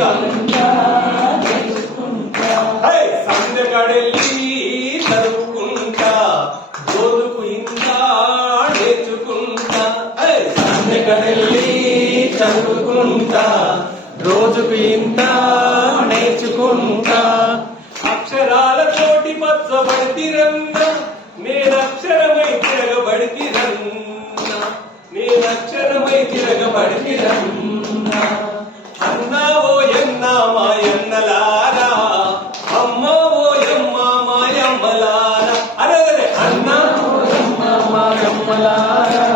గట్టిగా హే! చదువుకుంటా చదువుకు ఇంకా నేర్చుకుంటా హే! చదువుకుంటా రోజుకు ఇంత నేర్చుకుంటా అక్షరాల తోటి పచ్చబడి రన్న నేనక్షరమై తిరగబడి రన్న నేనక్షరమై తిరగబడి రన్న అరే అరే అన్నా ఓ ఎమ్మ మాయమ్మలారా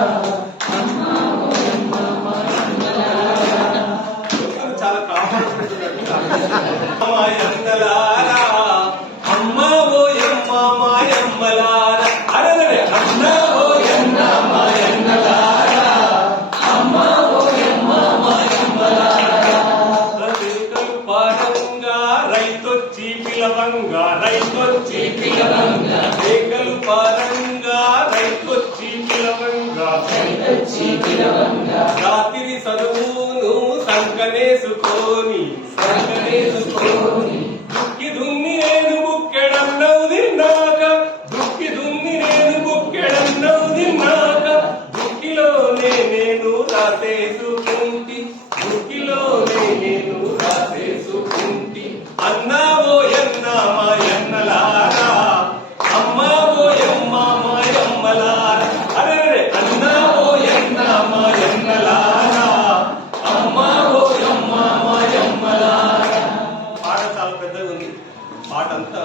చాలా అమ్మ ఓ అమ్మ మాయమ్మలారా రైతొచ్చి పిలవంగా రైతొచ్చి పిలవంగా మేకలు పారంగా రైతొచ్చి పిలవంగా రైతొచ్చి పిలవంగా రాత్రి సదువును సంకనేసుకోని సంకనేసుకోని. దుక్కి దున్ని నేను దుక్కి దున్ని నేను దుక్కిలోనే నేను రాసేసుకుంటి దుక్కిలోనే నేను పాట చాలా పెద్దగా ఉంది. పాట అంతా